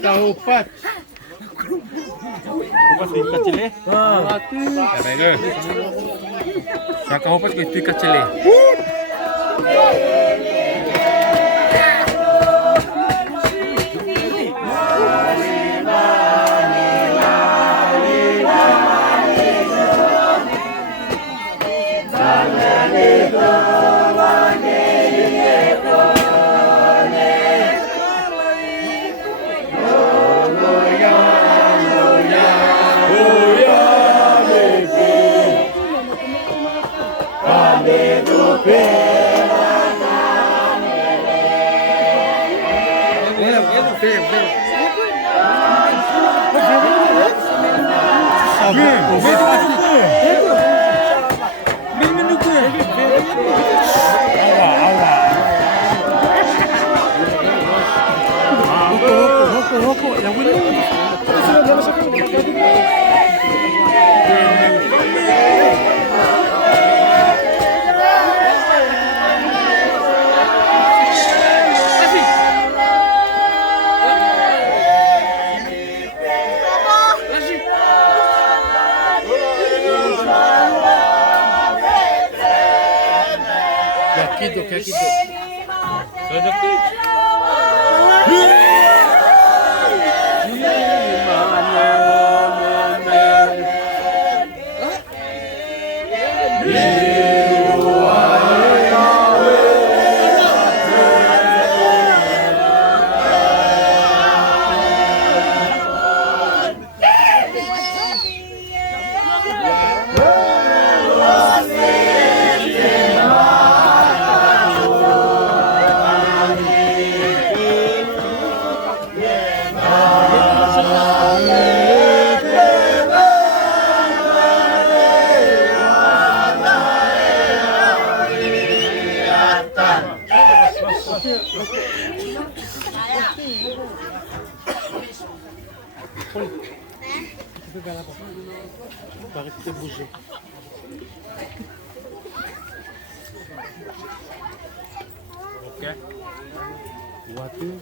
Kaupat. Kaupat di kecil ya. Sa kaupat di kecil ya. Arrêtez de bouger. Ok. Voiture.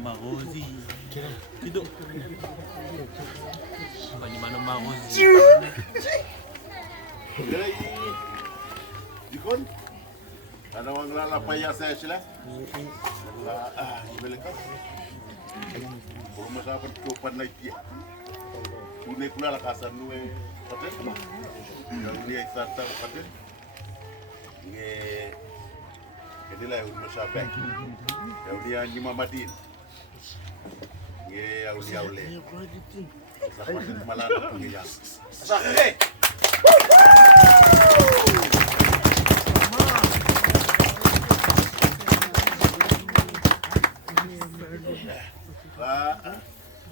Marozi. Tidur. Mana Marozi. Dikon? Ada orang lalapaya saya sila? Ibeleka? Kalau masalah percopan lagi. Tune kula la casa nue paten. Dia starta paten. Nge Inilah yang masyabek. Yang dia nyima madin. Nge auli. Sahabat malana pengiya. Sakit.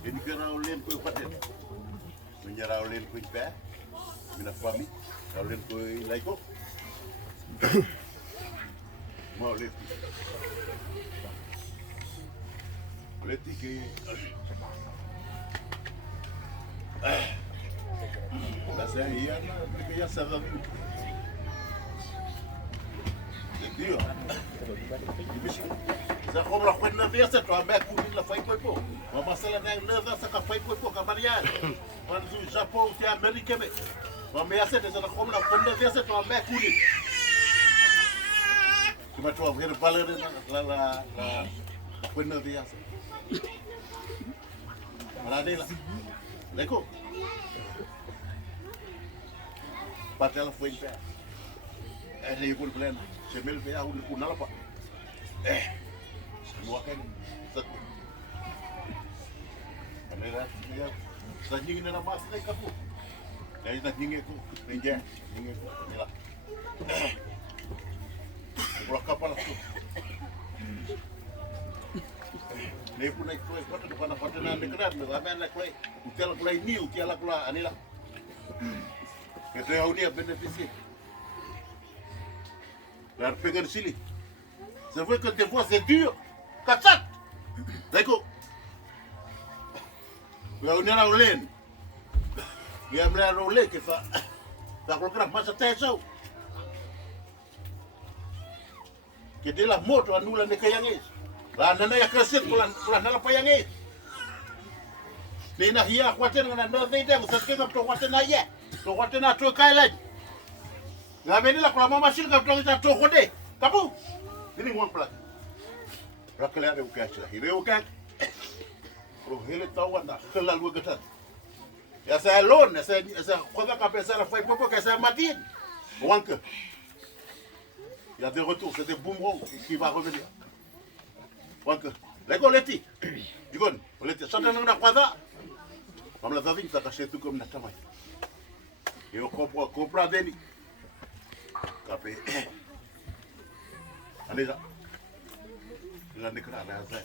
Ini keraulen kau paten. Menyeraulen kau pe. Mina fami. Raulen kau laiko. Mau leti. Leti ke. Nasa iyan na kaya sa gabi. Dio. Sa kobra kwenda vesa tu ambaye kundi la fai poipo. Wamasala na nada sa ka fai poipo ka Mariana. Wanzu Japon ti Amerika be. Wameasa de sa kobra kwenda vesa tu ambaye kundi. Cuma tu akhir baler la kwenda vesa. Maladela. Leko. Patela foi em pé. Ele ia por pleno. Chemel veio a rua com nada para. Semua kan satu. Kamera dia sanjing na mas na kapu. Dahil na ninge ko, ninge ko nila. Wala kapal ko. Nei pun naik kuai, kau tu kan apa tu nak dekat, apa nak kuai, utiala kuai ni, utiala kuai anila. Kita yang dia benefisi. Lar pegar sili. C'est vrai que des fois c'est dur. Katsat. D'accord. Ya on era olen. Ya mera ole que fa. La colocar más atenção. Que de la moto anula ne kayangis. La nana ya kreset kulan nala payangis. Ni na hia kwaten ngana no they dem sa kenga to kwaten na ye. To kwaten na to kai lai. La menila kula mama sil ka to to khode. Kapu. Ini mon plat. Rakela be ukach la. Hibe ukach. Pro hele tawa na khela lu gatan. Ya sa alone, ya sa khoda ka pensar foi popo que sa matin. Wanke. Il y a des retours, c'est des boomerangs qui va revenir. Wanke. Lego leti. Digon, leti. Santa na kwaza. Vamos lá vir, tá cheio como na tamanho. Eu compro a dele. Tapi. Ali já. Lá de cara, né?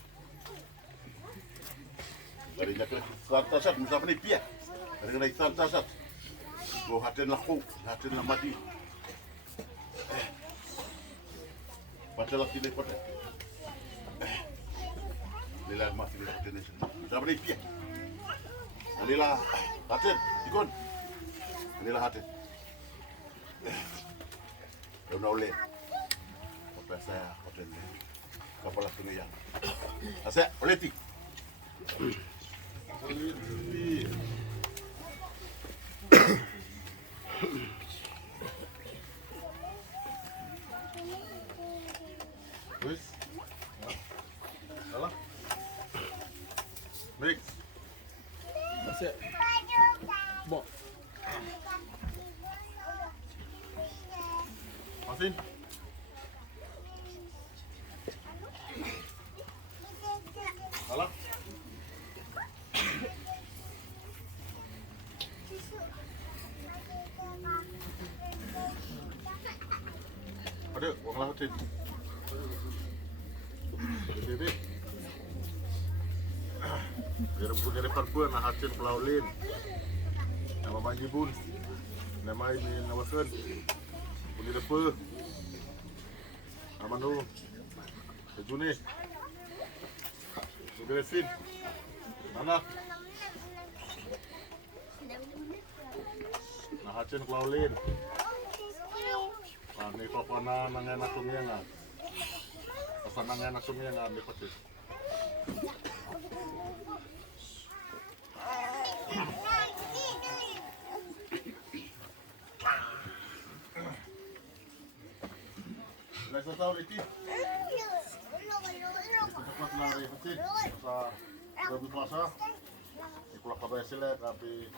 Dari nak Santa Sat, masa ni pia. Dari nak Santa Sat. Go haten la khou, haten la mati. Patela tile pote. Lila mati ni haten ni. Masa ni pia. Lila haten, dikon. Lila haten. Eu não leio. Vou pensar haten ni. Kapala tuni ya. Asa, oleti. Wis. Salah. Mix. Masih. Bok. Masin. Salah. Ada, uang lahatin. Bebe. Dari depan pun lahatin pelaulin. Nama manjibun. Nama ini nawasan. Buni depan. Nama nu. Kejuni. Beresin. Mana? Lahatin pelaulin. Ni papana nangan asumianga. Pasanangan asumianga ni pati. Lesa tahu itu. Cepat lari pati. Masa lebih puasa. Ikulah kabar selek tapi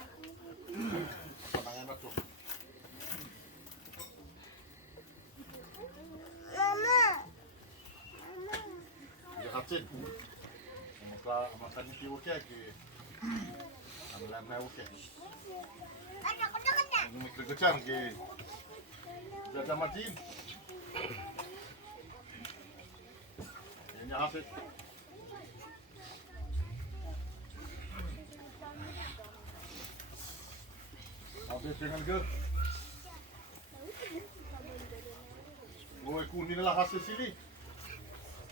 pasanangan asu. Hatin. Makan itu okey ke? Amalan na okey. Ini kerjaan ke? Jaga matin. Ini hasil. Habis dengan ke? Oi, kunin lah hasil sini.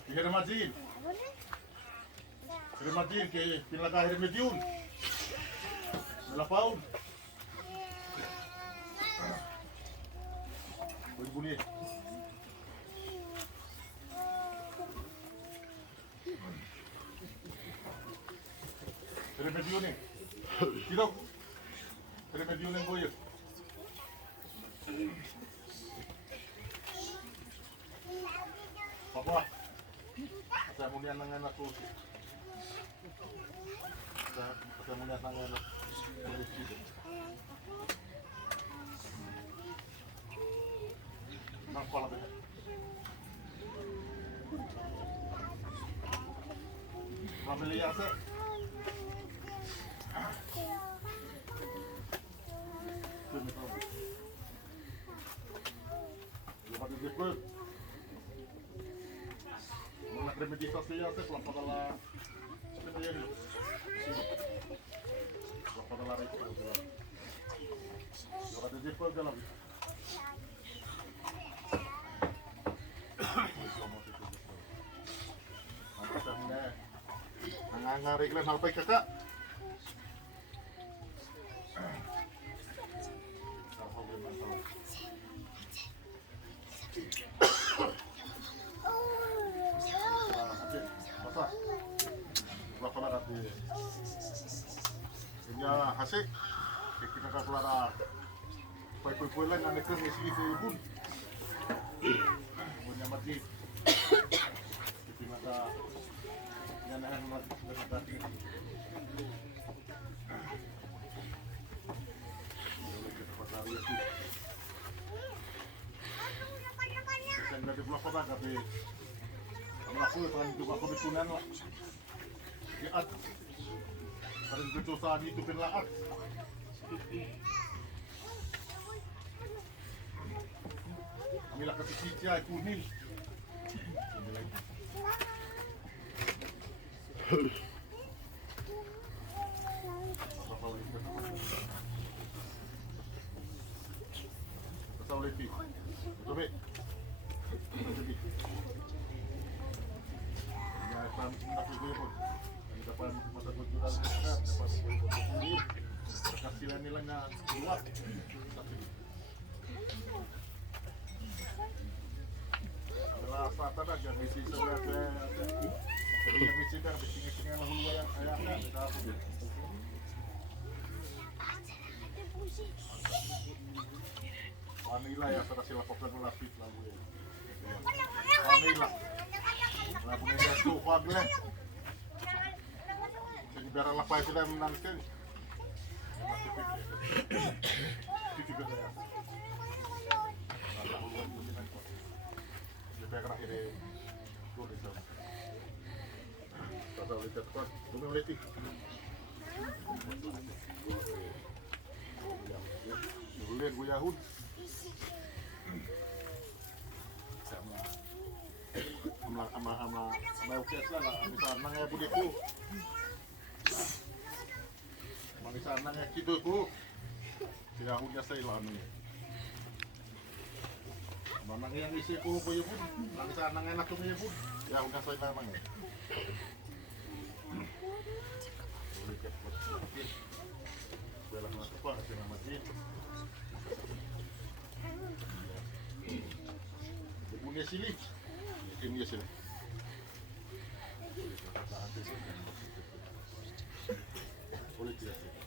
Kira majin. Majin ke pinaka Hermediun. Melapaun. Bunyi. Hermediun ni. Kilo. Hermediun yang boyo. Papa. Saya mau lihat nangan aku. Saya mau lihat nangan aku. Nampak lah. Ramai lihat saya. Lepas itu pun. Una premeditación hace la para la para la recta lo va a decir pues de la vida Nangareglan halpay kakak. Masa? Berapa lah tapi? Punya hasil. Kita nak keluar. Poi lang na nagkang isi ibon. Punya mati. Kita mata. Yan ang mati. Saya lagi belum pernah tapi aku akan juga kebetulan lah. Diat. Harus betul saat itu penlaat. Amilah kata cica kuning. Pasal lebih. Betul. Ya, tak boleh pun. Dapat masa berjualan dapat boleh. Kasihan nilainya dua. Rasa tanda jangan isi sebelah jadi isi kan isi mahulu yang ayahnya kita apa Wanila ya sudah sila poplar melapis lagu ya Wanila lagu ini dia tuh wagle jadi biar lapar sudah menangkan itu juga ya Saya kena kiri tulis sama. Kata oleh cepat, belum letih. Boleh gue Yahud. Sama oke lah. Misal nangnya budiku. Misal nangnya kidoku. Si Yahudnya saya lah nih. Mamang yang isi ko po yun. Lagi sana nga na tumiyo po. Ya, huwag na sa ilamang eh. Wala na ito pa kasi naman dito. Ibu niya sili. Ibu niya sili. Ulit niya sili.